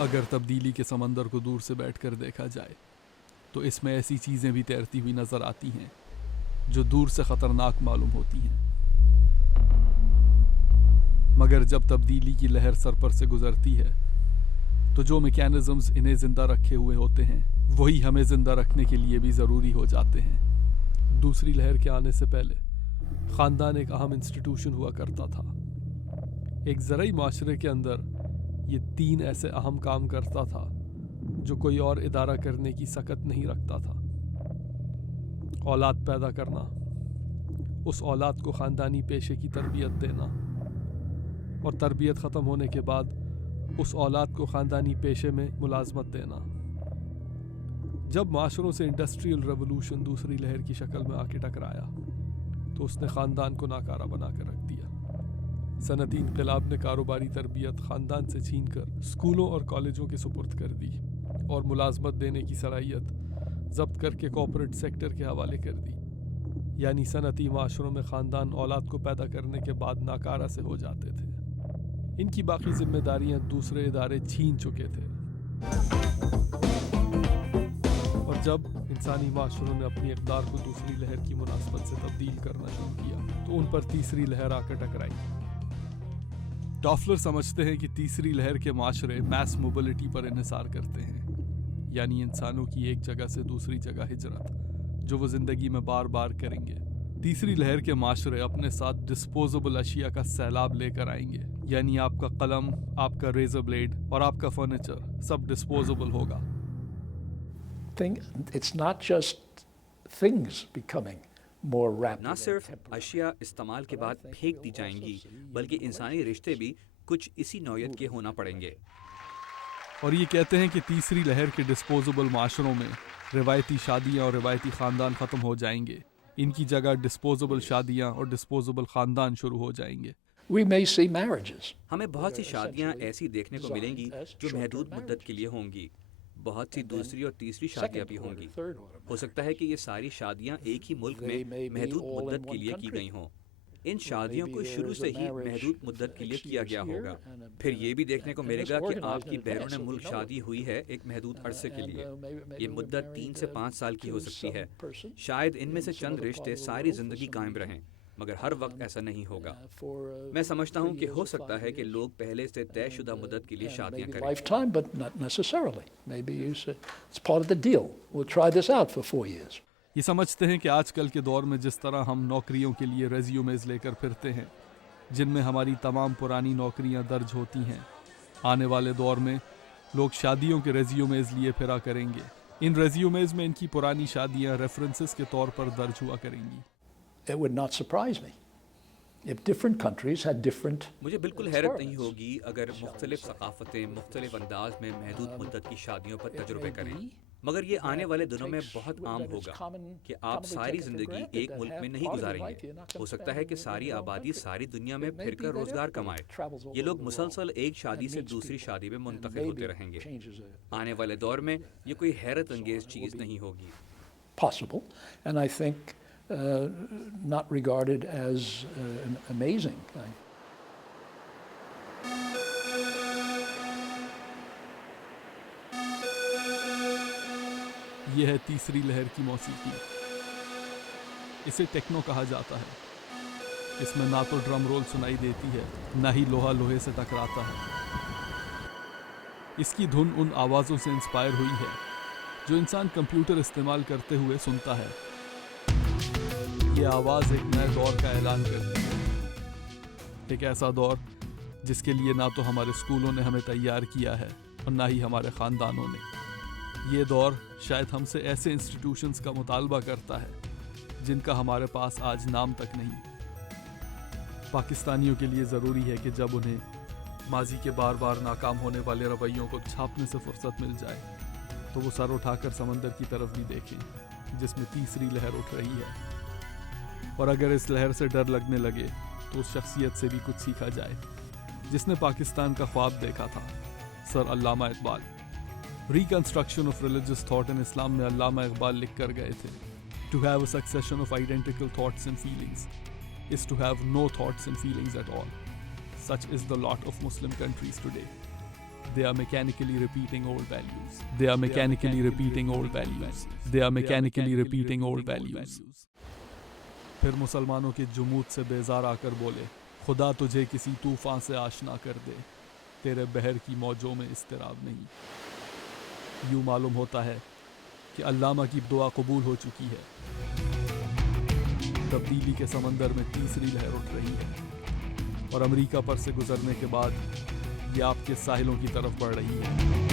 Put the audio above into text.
اگر تبدیلی کے سمندر کو دور سے بیٹھ کر دیکھا جائے تو اس میں ایسی چیزیں بھی تیرتی ہوئی نظر آتی ہیں جو دور سے خطرناک معلوم ہوتی ہیں، مگر جب تبدیلی کی لہر سر پر سے گزرتی ہے تو جو میکینزمز انہیں زندہ رکھے ہوئے ہوتے ہیں وہی ہمیں زندہ رکھنے کے لیے بھی ضروری ہو جاتے ہیں۔ دوسری لہر کے آنے سے پہلے خاندان ایک اہم انسٹیٹیوشن ہوا کرتا تھا۔ ایک زرعی معاشرے کے اندر یہ 3 ایسے اہم کام کرتا تھا جو کوئی اور ادارہ کرنے کی سکت نہیں رکھتا تھا۔ اولاد پیدا کرنا، اس اولاد کو خاندانی پیشے کی تربیت دینا، اور تربیت ختم ہونے کے بعد اس اولاد کو خاندانی پیشے میں ملازمت دینا۔ جب معاشروں سے انڈسٹریل ریولوشن دوسری لہر کی شکل میں آ کے ٹکرایا تو اس نے خاندان کو ناکارہ بنا کر رکھ دیا۔ صنعتی انقلاب نے کاروباری تربیت خاندان سے چھین کر اسکولوں اور کالجوں کے سپرد کر دی اور ملازمت دینے کی صلاحیت ضبط کر کے کارپوریٹ سیکٹر کے حوالے کر دی۔ یعنی صنعتی معاشروں میں خاندان اولاد کو پیدا کرنے کے بعد ناکارہ سے ہو جاتے تھے، ان کی باقی ذمہ داریاں دوسرے ادارے چھین چکے تھے۔ اور جب انسانی معاشروں نے اپنی اقدار کو دوسری لہر کی مناسبت سے تبدیل کرنا شروع کیا تو ان پر تیسری لہر آ کر ٹکرائی۔ ٹافلر سمجھتے ہیں کہ تیسری لہر کے معاشرے میس موبلٹی پر انحصار کرتے ہیں، یعنی انسانوں کی ایک جگہ سے دوسری جگہ ہجرت جو وہ زندگی میں بار بار کریں گے۔ تیسری لہر کے معاشرے اپنے ساتھ ڈسپوزیبل اشیاء کا سیلاب لے کر آئیں گے، یعنی آپ کا قلم، آپ کا ریزر بلیڈ اور آپ کا فرنیچر سب ڈسپوزیبل ہوگا۔ It's not just things becoming more rapid. نہ صرف اشیاء استعمال کے بعد پھینک دی جائیں گی بلکہ انسانی رشتے بھی کچھ اسی نوعیت کے ہونا پڑیں گے۔ اور یہ کہتے ہیں کہ تیسری لہر کے ڈسپوزیبل معاشروں میں روایتی شادیاں اور روایتی خاندان ختم ہو جائیں گے، ان کی جگہ ڈسپوزیبل شادیاں اور ڈسپوزیبل خاندان شروع ہو جائیں گے۔ We may see marriages. ہمیں بہت سی شادیاں ایسی دیکھنے کو ملیں گی جو محدود مدت کے لیے ہوں گی، بہت سی دوسری اور تیسری شادیاں بھی ہوں گی۔ ہو سکتا ہے کہ یہ ساری شادیاں ایک ہی ملک میں محدود مدت کے لیے کی گئی ہوں۔ ان شادیوں کو شروع سے ہی محدود مدت کے لیے کیا گیا ہوگا۔ پھر یہ بھی دیکھنے کو ملے گا کہ آپ کی بیرون ملک شادی ہوئی ہے ایک محدود عرصے کے لیے۔ یہ مدت 3 سے 5 سال کی ہو سکتی ہے۔ شاید ان میں سے چند رشتے ساری زندگی قائم رہیں، مگر ہر وقت ایسا نہیں ہوگا۔ میں سمجھتا ہوں کہ ہو سکتا ہے کہ لوگ پہلے سے طے شدہ مدت کے لیے شادیاں کریں۔ Lifetime, but not necessarily. Maybe you say, it's part of the deal. We'll try this out for 4 years. یہ سمجھتے ہیں کہ آج کل کے دور میں جس طرح ہم نوکریوں کے لیے ریزیومیز لے کر پھرتے ہیں جن میں ہماری تمام پرانی نوکریاں درج ہوتی ہیں، آنے والے دور میں لوگ شادیوں کے ریزیومیز لیے پھرا کریں گے۔ ان ریزیومیز میں ان کی پرانی شادیاں ریفرنسز کے طور پر درج ہوا کریں گی۔ It would not surprise me if different countries had different. مجھے بالکل حیرت نہیں ہوگی اگر مختلف ثقافتیں مختلف انداز میں محدود مدت کی شادیوں پر تجربے کریں، مگر یہ آنے والے دنوں میں بہت عام ہوگا کہ آپ ساری زندگی ایک ملک میں نہیں گزاریں گے۔ ہو سکتا ہے کہ ساری آبادی ساری دنیا میں پھر کر روزگار کمائے۔ یہ لوگ مسلسل ایک شادی سے دوسری شادی میں منتقل ہوتے رہیں گے۔ آنے والے دور میں یہ کوئی حیرت انگیز چیز نہیں ہوگی۔ Possible, and I think not regarded as an amazing thing. یہ ہے تیسری لہر کی موسیقی۔ اسے ٹیکنو کہا جاتا ہے۔ اس میں نہ تو ڈرم رول سنائی دیتی ہے نہ ہی لوہا لوہے سے ٹکراتا ہے۔ اس کی دھن ان آوازوں سے انسپائر ہوئی ہے جو انسان کمپیوٹر استعمال کرتے ہوئے سنتا ہے۔ یہ آواز ایک نئے دور کا اعلان کرتی ہے، ایک ایسا دور جس کے لیے نہ تو ہمارے اسکولوں نے ہمیں تیار کیا ہے اور نہ ہی ہمارے خاندانوں نے۔ یہ دور شاید ہم سے ایسے انسٹیٹیوشنز کا مطالبہ کرتا ہے جن کا ہمارے پاس آج نام تک نہیں۔ پاکستانیوں کے لیے ضروری ہے کہ جب انہیں ماضی کے بار بار ناکام ہونے والے رویوں کو چھاپنے سے فرصت مل جائے تو وہ سر اٹھا کر سمندر کی طرف بھی دیکھیں جس میں تیسری لہر اٹھ رہی ہے، اور اگر اس لہر سے ڈر لگنے لگے تو اس شخصیت سے بھی کچھ سیکھا جائے جس نے پاکستان کا خواب دیکھا تھا، sir Allama Iqbal. Reconstruction of religious thought in Islam میں علامہ اقبال لکھ کر گئے تھے، to have a succession of identical thoughts and feelings is to have no thoughts and feelings at all. Such is the lot of Muslim countries today. They are mechanically repeating old values. They are mechanically repeating old values. They are mechanically repeating old values. پھر مسلمانوں کے جمود سے بیزار آ کر بولے خدا تجھے کسی طوفان سے آشنا کر دے تیرے بحر کی موجوں میں اضطراب نہیں. یوں معلوم ہوتا ہے کہ علامہ کی دعا قبول ہو چکی ہے. تبدیلی کے سمندر میں تیسری لہر اٹھ رہی ہے اور امریکہ پر سے گزرنے کے بعد یہ آپ کے ساحلوں کی طرف بڑھ رہی ہے.